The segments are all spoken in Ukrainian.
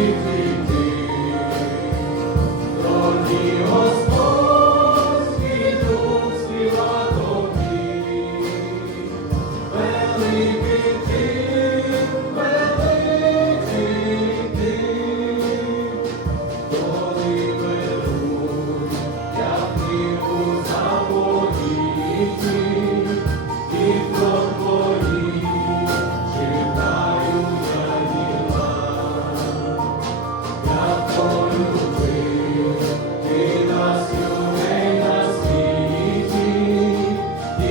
completely.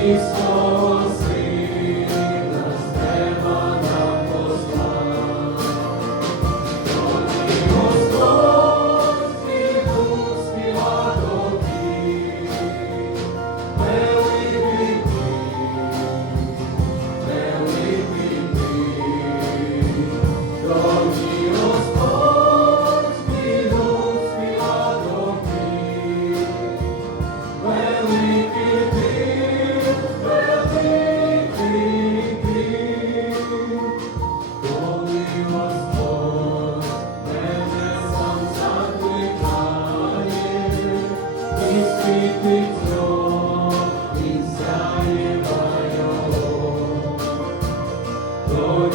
Jesus. Lord,